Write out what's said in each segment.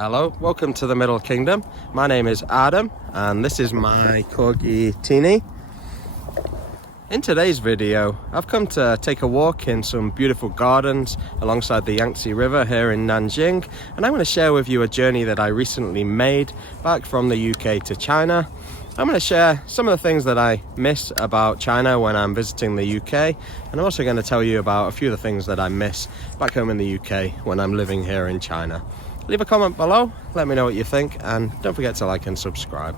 Hello, welcome to the Middle Kingdom. My name is Adam and this is my Corgi Teeny. In today's video, I've come to take a walk in some beautiful gardens alongside the Yangtze River here in Nanjing, and I'm going to share with you a journey that I recently made back from the UK to China. I'm going to share some of the things that I miss about China when I'm visiting the UK, and I'm also going to tell you about a few of the things that I miss back home in the UK when I'm living here in China. Leave a comment below, let me know what you think, and don't forget to like and subscribe.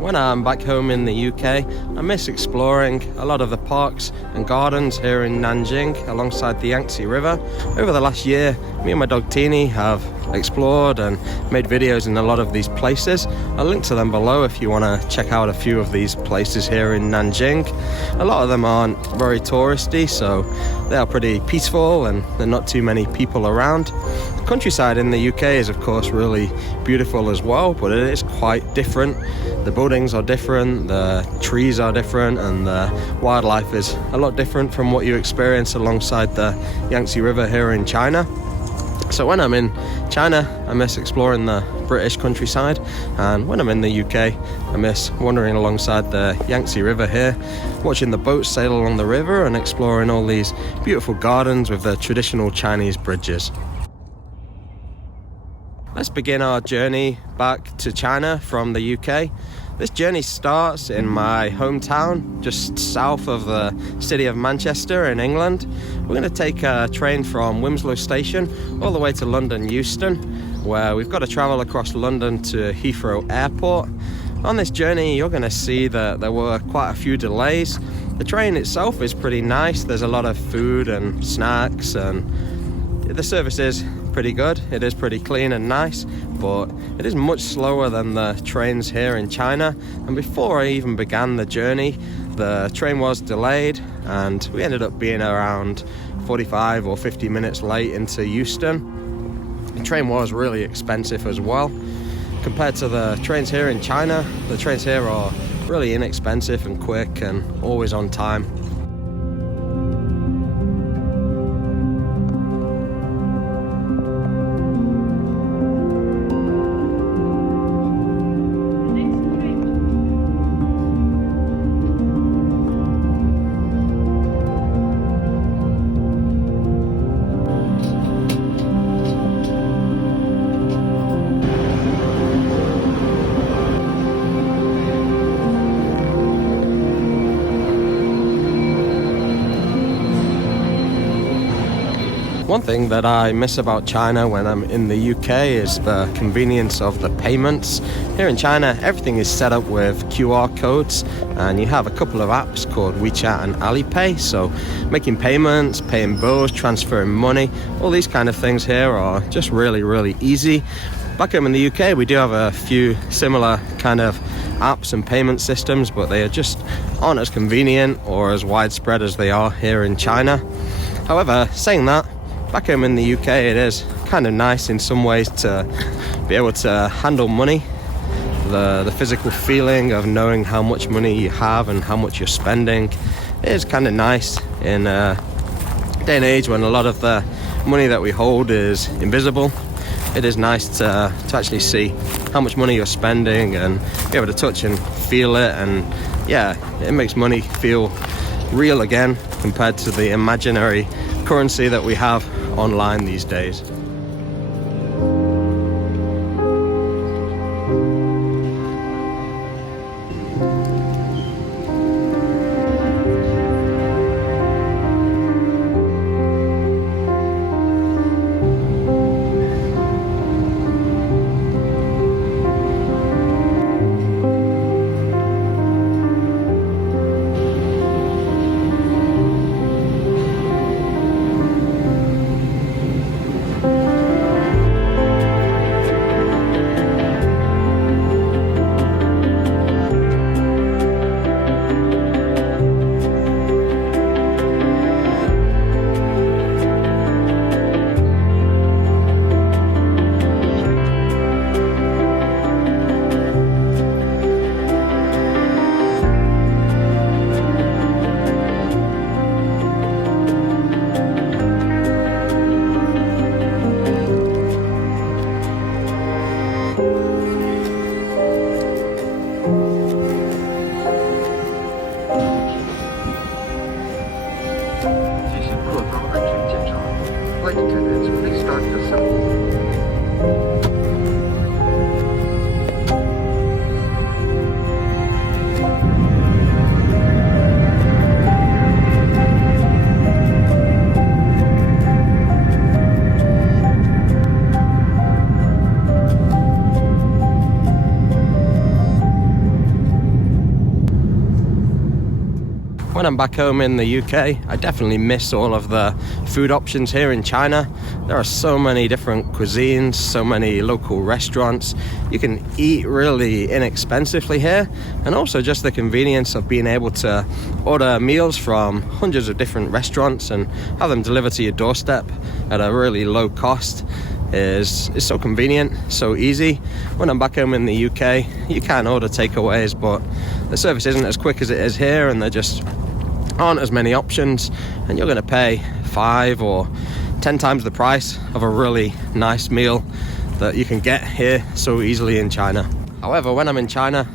When I'm back home in the UK, I miss exploring a lot of the parks and gardens here in Nanjing alongside the Yangtze River. Over the last year, me and my dog Teeny have explored and made videos in a lot of these places. I'll link to them below if you want to check out a few of these places here in Nanjing. A lot of them aren't very touristy, so they are pretty peaceful and there are not too many people around. The countryside in the UK is of course really beautiful as well, but it is quite different. The buildings are different, the trees are different, and the wildlife is a lot different from what you experience alongside the Yangtze River here in China. So when I'm in China, I miss exploring the British countryside, and when I'm in the UK, I miss wandering alongside the Yangtze River here, watching the boats sail along the river and exploring all these beautiful gardens with the traditional Chinese bridges. Let's begin our journey back to China from the UK. This journey starts in my hometown, just south of the city of Manchester in England. We're going to take a train from Winslow Station all the way to London Euston, where we've got to travel across London to Heathrow Airport. On this journey, you're going to see that there were quite a few delays. The train itself is pretty nice. There's a lot of food and snacks, and the service is pretty good. It is pretty clean and nice, but it is much slower than the trains here in China. And before I even began the journey, the train was delayed and we ended up being around 45 or 50 minutes late into Euston. The train was really expensive as well. Compared to the trains here in China, the trains here are really inexpensive and quick and always on time. One thing that I miss about China when I'm in the UK is the convenience of the payments. Here in China, everything is set up with QR codes, and you have a couple of apps called WeChat and Alipay. So making payments, paying bills, transferring money, all these kind of things here are just really easy. Back home in the UK, we do have a few similar kind of apps and payment systems, but they just aren't as convenient or as widespread as they are here in China. However, saying that, back home in the UK, it is kind of nice in some ways to be able to handle money. The physical feeling of knowing how much money you have and how much you're spending is kind of nice in a day and age when a lot of the money that we hold is invisible. It is nice to actually see how much money you're spending and be able to touch and feel it, and yeah, it makes money feel real again compared to the imaginary currency that we have online these days. when I'm back home in the UK, I definitely miss all of the food options here in China. There are so many different cuisines, so many local restaurants. You can eat really inexpensively here, and also just the convenience of being able to order meals from hundreds of different restaurants and have them delivered to your doorstep at a really low cost is so convenient, so easy. When I'm back home in the UK, you can order takeaways, but the service isn't as quick as it is here, and there just aren't as many options, and you're going to pay 5 or 10 times the price of a really nice meal that you can get here so easily in China. However, when I'm in China,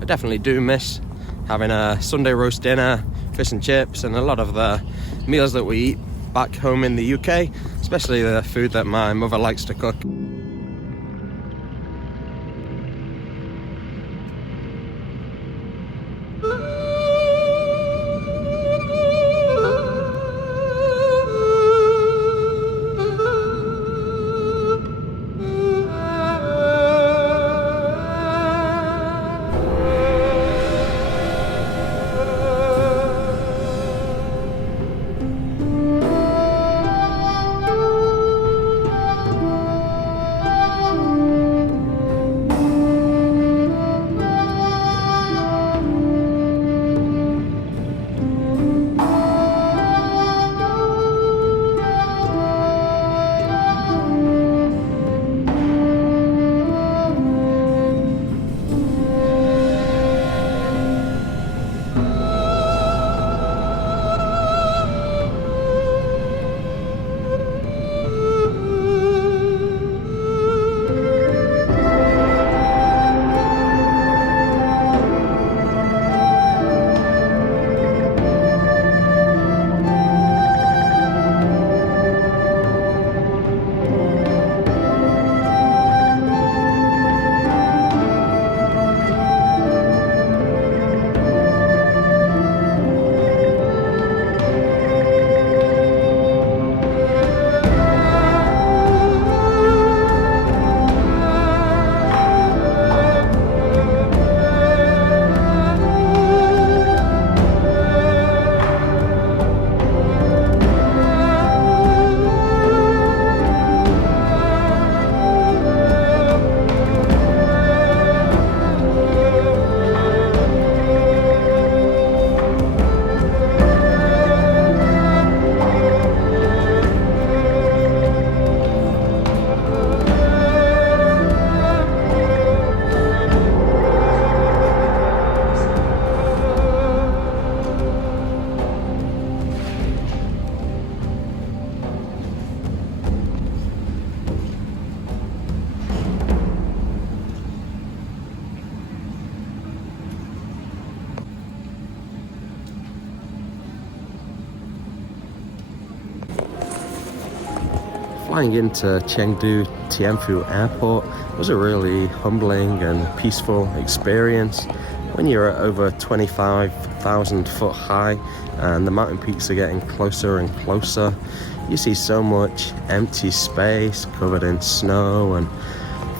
I definitely do miss having a Sunday roast dinner, fish and chips, and a lot of the meals that we eat back home in the UK, especially the food that my mother likes to cook. Flying into Chengdu Tianfu Airport was a really humbling and peaceful experience. When you're at over 25,000 foot high and the mountain peaks are getting closer and closer, you see so much empty space covered in snow and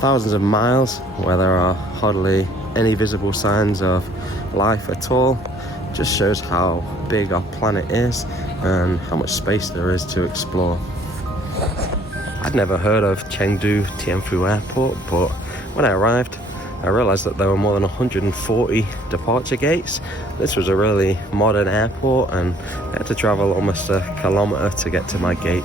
thousands of miles where there are hardly any visible signs of life at all. Just shows how big our planet is and how much space there is to explore. I'd never heard of Chengdu Tianfu Airport, but when I arrived, I realized that there were more than 140 departure gates. This was a really modern airport, and I had to travel almost a kilometer to get to my gate.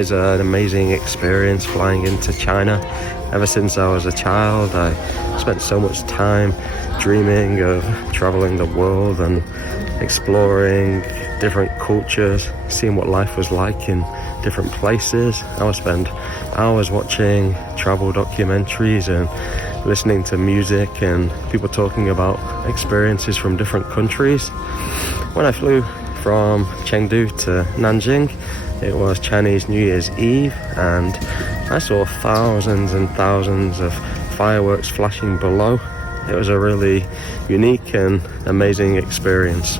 always an amazing experience flying into China. Ever since I was a child, I spent so much time dreaming of traveling the world and exploring different cultures, seeing what life was like in different places. I would spend hours watching travel documentaries and listening to music and people talking about experiences from different countries. When I flew from Chengdu to Nanjing, it was Chinese New Year's Eve, and I saw thousands and thousands of fireworks flashing below. It was a really unique and amazing experience.